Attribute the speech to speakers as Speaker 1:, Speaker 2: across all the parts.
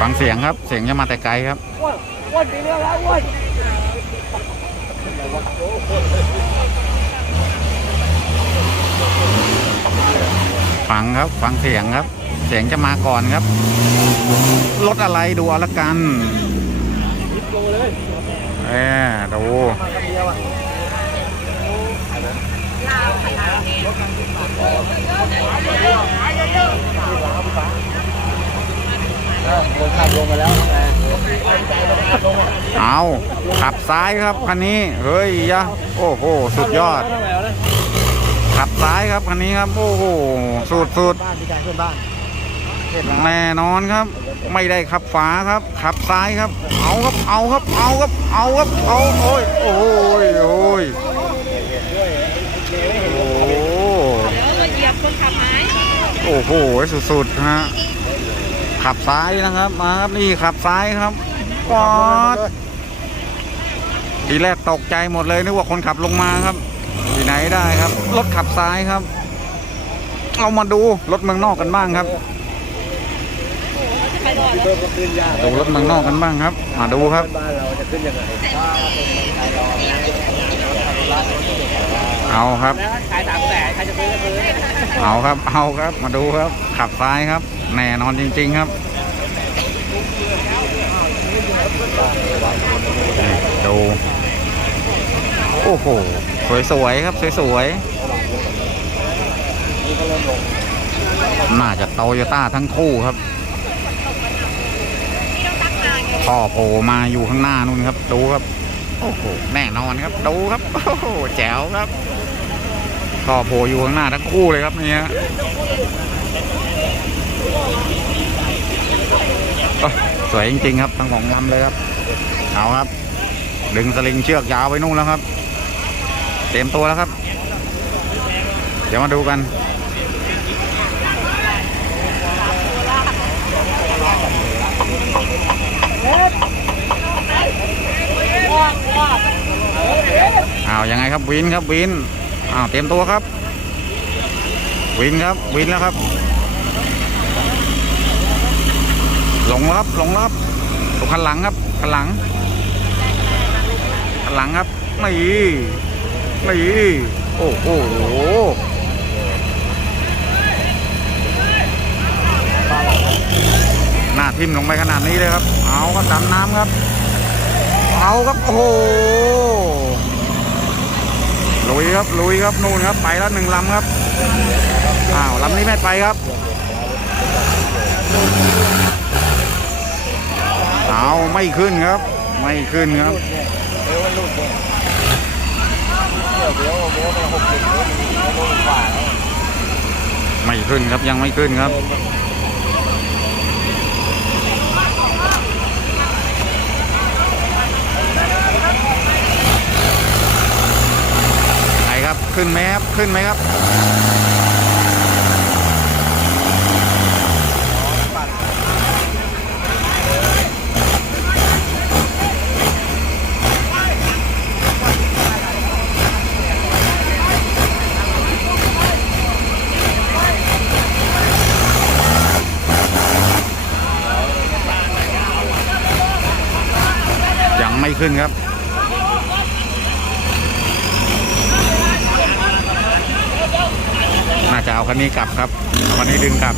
Speaker 1: ฟังเสียงครับ เสียงจะมาแต่ไกลครับ
Speaker 2: อ้วนอ้วนปีเรื่องแล้วอ้วน
Speaker 1: ฟังครับฟังเสียงครับ เสียงจะมาก่อนครับ รถอะไรดูเอาละกัน
Speaker 2: ยิบโลเลย
Speaker 1: เออดู
Speaker 2: มาคำเดียวอะ ลงขับลงมาแล้วไงลงอะ
Speaker 1: เอาขับซ้ายครับคันนี้ เฮ้ยยะโอ้โห สุดยอด ขับซ้ายครับคันนี้ครับ โอ้โห สุดสุด
Speaker 2: บ้านพี่ชายเพื่อนบ้านเห็นแล้ว
Speaker 1: แน่นอนครับ ไม่ได้ขับฝาครับ ขับซ้ายครับ เอาครับ เอาครับ เอาครับ เอาครับ เอาโอ้ย โอ้ย โอ้ยโอ้โห
Speaker 3: เหยียบคนขับหาย
Speaker 1: โอ้โหสุดๆฮะ ขับซ้ายนะครับมาครับนี่ขับซ้ายครับปอดทีแรกตกใจหมดเลยนึกว่าคนขับลงมาครับที่ไหนได้ครับ รถขับซ้ายครับ เรามาดูรถเมืองนอกกันบ้างครับ
Speaker 3: ดู
Speaker 1: รถเมืองนอกกันบ้างครับมาดูครับ
Speaker 2: เอา
Speaker 1: ครับ
Speaker 2: ขายสามแสนใครจะซื้อก็ซื้อ
Speaker 1: เอาครับเอาครับมาดูครับ ขับซ้ายครับ แน่นอนจริง ๆครับดูโอ้โหสวยๆครับสวยๆน่าจะโตโยต้าทั้งคู่ครับพ่อโผล่มาอยู่ข้างหน้านู่นครับ ดูครับ โอ้โหแน่นอนครับ ดูครับ โอ้โหแจ๋วครับ พ่อโผล่อยู่ข้างหน้าทั้งคู่เลยครับเนี่ยโอ้ยสวยจริงๆครับทั้งสองลำเลยครับเอาครับ ดึงสลิงเชือกยาวไปนู่นแล้วครับ เต็มตัวแล้วครับ เดี๋ยวมาดูกันเอาวยังไงครับวินครับวิน อ้าวเตรียมตัวครับ วินครับ วินแล้วครับ หลงแล้วครับหลงแล้วครับตรงคันหลังครับคันหลังคันหลังครับนี่นี่โอ้โหหน้าทิ่มลงไปขนาดนี้เลยครับ เอาก็ดำน้ำครับ เอาครับ โอ้โห ลุยครับลุยครับนู่นครับไปแล้วหนึ่งลำครับอ้าวลำนี้ไม่ไปครับเอาไม่ขึ้นครับ ไม่ขึ้นครับ
Speaker 2: เดี๋ยวมันหลุดเนี่ยเดี๋ยวเดี๋ยวโม้ไปหกสิบโม้โม้กว่าแล้ว
Speaker 1: ไม่ขึ้นครับยังไม่ขึ้นครับ ไหน ครับ ขึ้นไหมครับ ขึ้นไหมครับยังไม่ขึ้นครับ น่าจะ เอาคันนี้กลับครับเอาคันนี้ดึงกลับ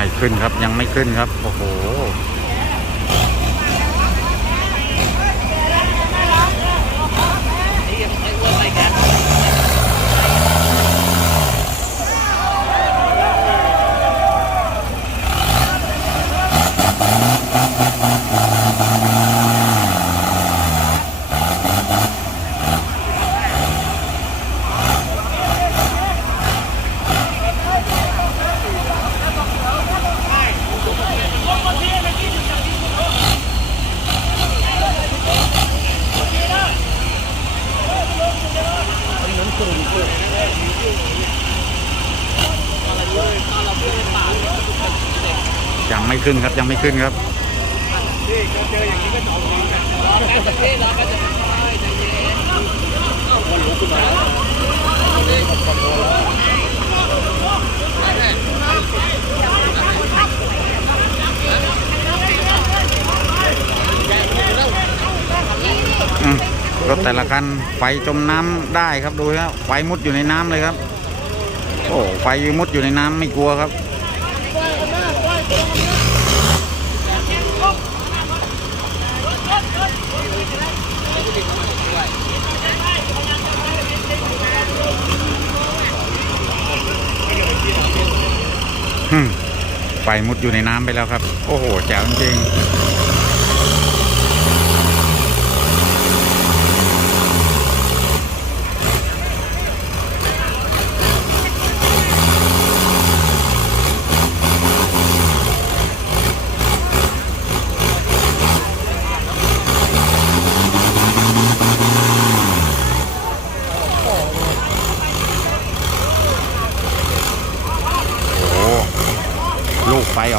Speaker 1: ไม่ขึ้นครับยังไม่ขึ้นครับ โอ้โห ยังไม่ ขึ้นครับยังไม่ขึ้นครับรถแต่ละคันไฟจมน้ำได้ครับดูครับไฟมุดอยู่ในน้ำเลยครับ โอ้ไฟมุดอยู่ในน้ำไม่กลัวครับ ไปมุดอยู่ในน้ำไปแล้วครับ โอ้โหแจ๋วจริงๆ โอ้โห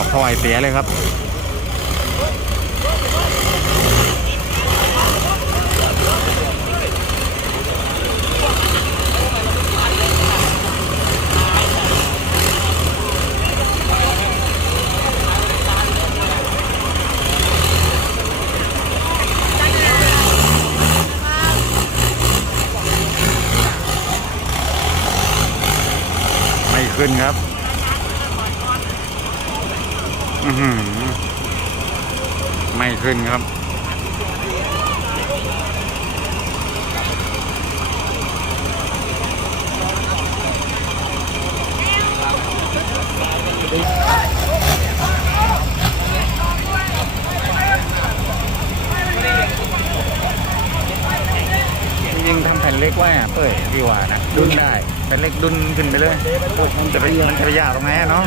Speaker 1: ลูกไฟออกท่อไอเสียเลยครับ ไม่ขึ้นครับ ไม่ขึ้นครับยิงทำแผ่นเล็กไว้อะเป้ยดีกว่านะดุนได้ แผ่นเล็กดุนขึ้นไปเลยมันจะไปมันจะไปยากตรงไหนอะเนาะ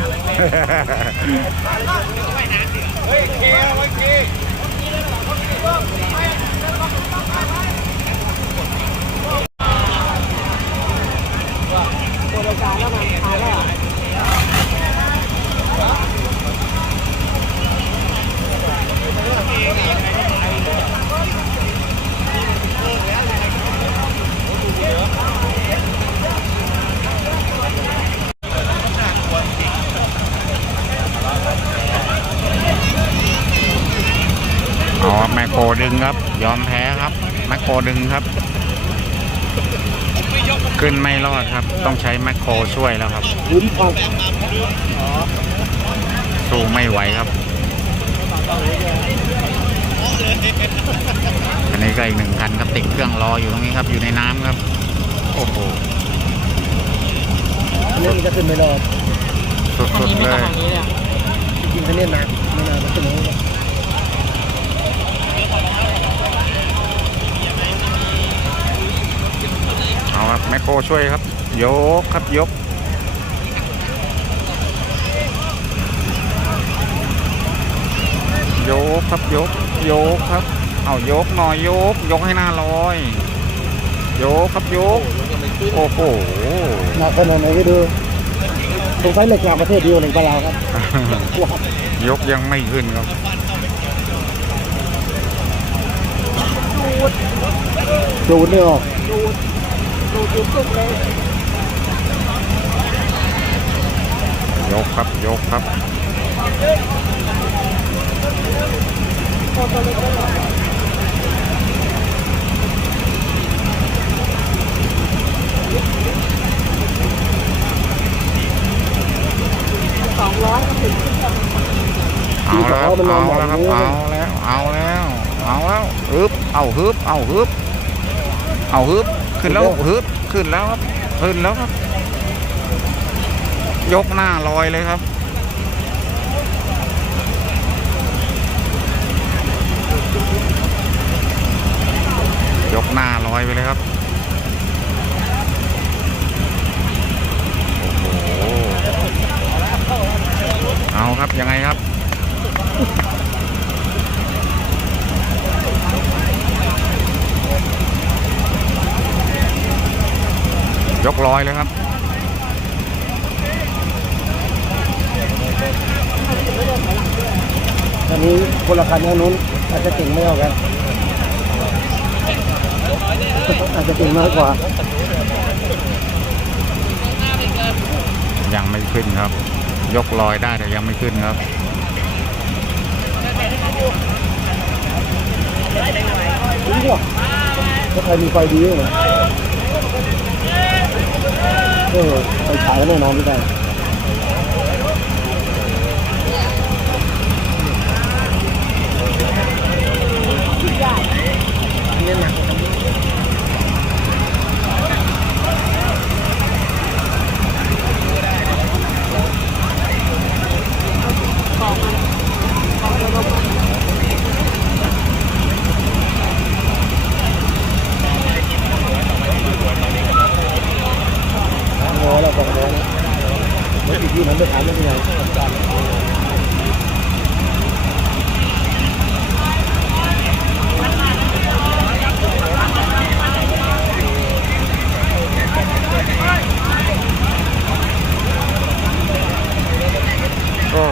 Speaker 1: เอาครับแมคโคร ดึงครับ ยอมแพ้ครับแมคโครดึงครับ ขึ้นไม่รอดครับ ต้องใช้แมคโครช่วยแล้วครับ
Speaker 2: ลุ้นความ
Speaker 1: สู้ไม่ไหวครับอันนี้ก็อีกหนึ่งคันครับติดเครื่องรออยู่ตรงนี้ครับ อยู่ในน้ำครับ โอ้โห
Speaker 2: อันนี้มันจะขึ้นไม่รอด
Speaker 1: สุดๆเลย
Speaker 2: จริงๆคันนี้หนักไม่น่าจะขึ้นไม่รอด
Speaker 1: เอาครับแมค โครช่วยครับ ยกครับยกยกครับยกยกครับ เอายกหน่อยยก ยกให้หน้าลอย ยกครับยก โอ้โห
Speaker 2: หนักขนาดไหนไปดูสงสัยเหล็กกว่าประเทศเดียวเหล็กกว่าเราครับว้าวย
Speaker 1: กยังไม่ขึ้นครับ
Speaker 2: ดูดเนี่ยอ อก
Speaker 1: ยกครับ ยกครับ
Speaker 3: สองร้อยก็ถึงขึ้นส
Speaker 1: แล้วเอาแล้วครับเอาแล้วเอาแล้วเอาแล้วฮึบเอาฮึบเอาฮึบเอาฮึบขึ้นแล้วฮึบ ขึ้นแล้วครับ ขึ้นแล้วครับ ยกหน้าลอยเลยครับ ยกหน้าลอยไปเลยครับโอ้โหเอาครับ ยังไงครับ ยกลอยเลยครับ
Speaker 2: อันนี้คนละคันทางนู้นอาจจะเก่งไม่เท่ากันอาจจะเก่งน้อยกว่า
Speaker 1: ยังไม่ขึ้นครับ ยกลอยได้แต่ยังไม่ขึ้นครับ
Speaker 2: ดีกว่าถ้าใครมีไฟดีเหรอ เออไปฉายแน่นอนไม่ได้สองร้อยแล้วสองร้อยแล้วแล้วอีกที่นั้นไปขายไม่เป็นไง
Speaker 1: โอ้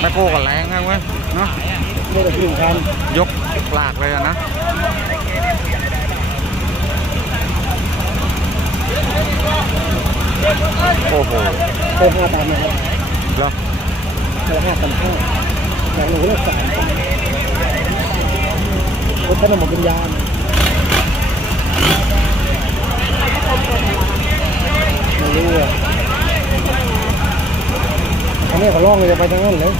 Speaker 1: แม่โก้ก็แรงนะเว้ยเนาะ
Speaker 2: ไม่ ได้ขึ้นคัน
Speaker 1: ยกหลากเลยนะโอ้โห
Speaker 2: โค้งห้าตันนะครับ
Speaker 1: แล้ว
Speaker 2: โค้งห้าตันห้าอย่างหนูเลือกสามรถขนมเป็นยานไม่รู้อะอันนี้เขาล่องเลยไปทางนั้นเลย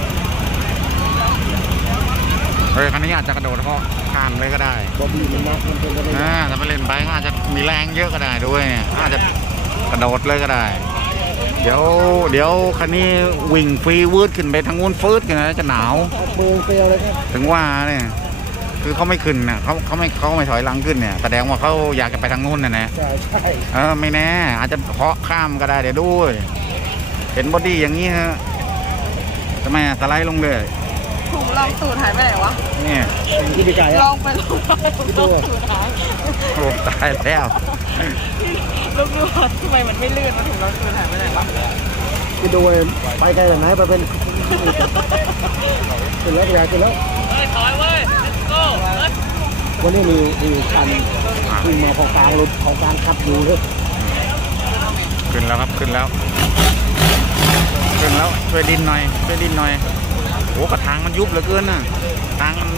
Speaker 1: เฮ้ยคันนี้อาจจะกระโดดเขาข้ามเลยก็ได้
Speaker 2: บอบี้มันนักมันเป็นไปได้
Speaker 1: อ่าถ้าไปเล่นไปก็อาจจะมีแรงเยอะก็ได้ด้วยเนี่ยอาจจะกระโดดเลยก็ได้ เดี๋ยวเดี๋ยวคันนี้วิ่งฟรีวืดขึ้นไปทางนู้นฟืดกันนะจะหนาว
Speaker 2: เอาเบอร์เซลเลยครับ
Speaker 1: ถึงว่าเนี่ยคือเขาไม่ขึ้นนะเขาเขาไม่เขาไม่ถอยหลังขึ้นเนี่ยแสดงว่าเขาอยากจะไปทางนู้นนะนะ
Speaker 2: ใช่ใช่
Speaker 1: เออไม่แน่ อาจจะเคาะข้ามก็ได้เดี๋ยวด้วย เห็นบอดี้อย่างนี้ฮะทำไมอะสไลด์ลงเลย
Speaker 3: ถุงรองสูตรหายไปไหนวะ
Speaker 1: เนี่ย
Speaker 2: ที่ปไกล
Speaker 3: ล
Speaker 2: อ
Speaker 3: งไปลองไปถุงรองสูตรหาย
Speaker 1: โอ้ตายแล้ว
Speaker 3: ลูกดูทำไมมันไม่ลื่นถุงรองสูตรหายไปไหนวะ
Speaker 2: ไปดูไปไกลแบบไหนไปเป็นเป็นแล้วใหญ่เป็นแล้ว
Speaker 3: เฮ้ยถอยเว้ย let's go
Speaker 2: วันนี้มีมีการวิ่งมาของกลางรถของกลางขับอยู่เลย
Speaker 1: ขึ้นแล้วครับขึ้นแล้ว ขึ้นแล้วช่วยดินหน่อยช่วยดินหน่อย โอ้กระทางมันยุบเหลือเกินน่ะทางมัน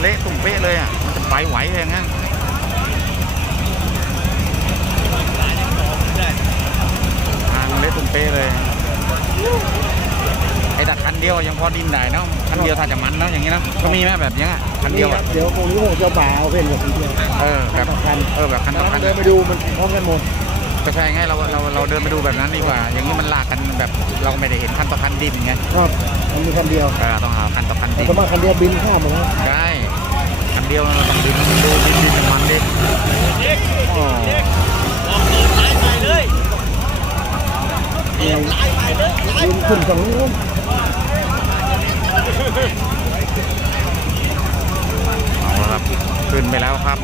Speaker 1: เละตุ่มเป๊ะเลยอะ มันจะไปไหวอย่างงั้นทางเละตุ่มเป๊ะเลย ไอ้แต่คันเดียวยังพอดินได้เนาะ คันเดียวถ้าจะมันเนาะอย่างงี้เนาะ ก็มีไหมแบบเนี้ยคันเดียว
Speaker 2: ครั
Speaker 1: อะ
Speaker 2: บเดี๋ยวตรงนี้ผมจะบ่าเอาเป็นแบบนี้เดียว
Speaker 1: เออแบบ
Speaker 2: คัน
Speaker 1: เออแบบคันต่อคัน
Speaker 2: เดินไปดูมันพร้อมกันหมด
Speaker 1: ก็ใช่ไงเราเราเราเดินไปดูแบบนั้นดีกว่า อย่างนี้มันลากกันแบบเราไม่ได้เห็นคันต่อคันดินไง
Speaker 2: ครับ มันมีคันเดียว
Speaker 1: เออต้องเอาคันต่อคันดิน
Speaker 2: สมมติคันเดียวบินข้ามหมดแล้ว
Speaker 1: ใช่คันเดียวเราต้องดินดูดินดินน้ำมันดิโอ้
Speaker 2: บินขึ้นฝั่งนู้น
Speaker 1: เอาละครับขึ้นไปแล้วครับ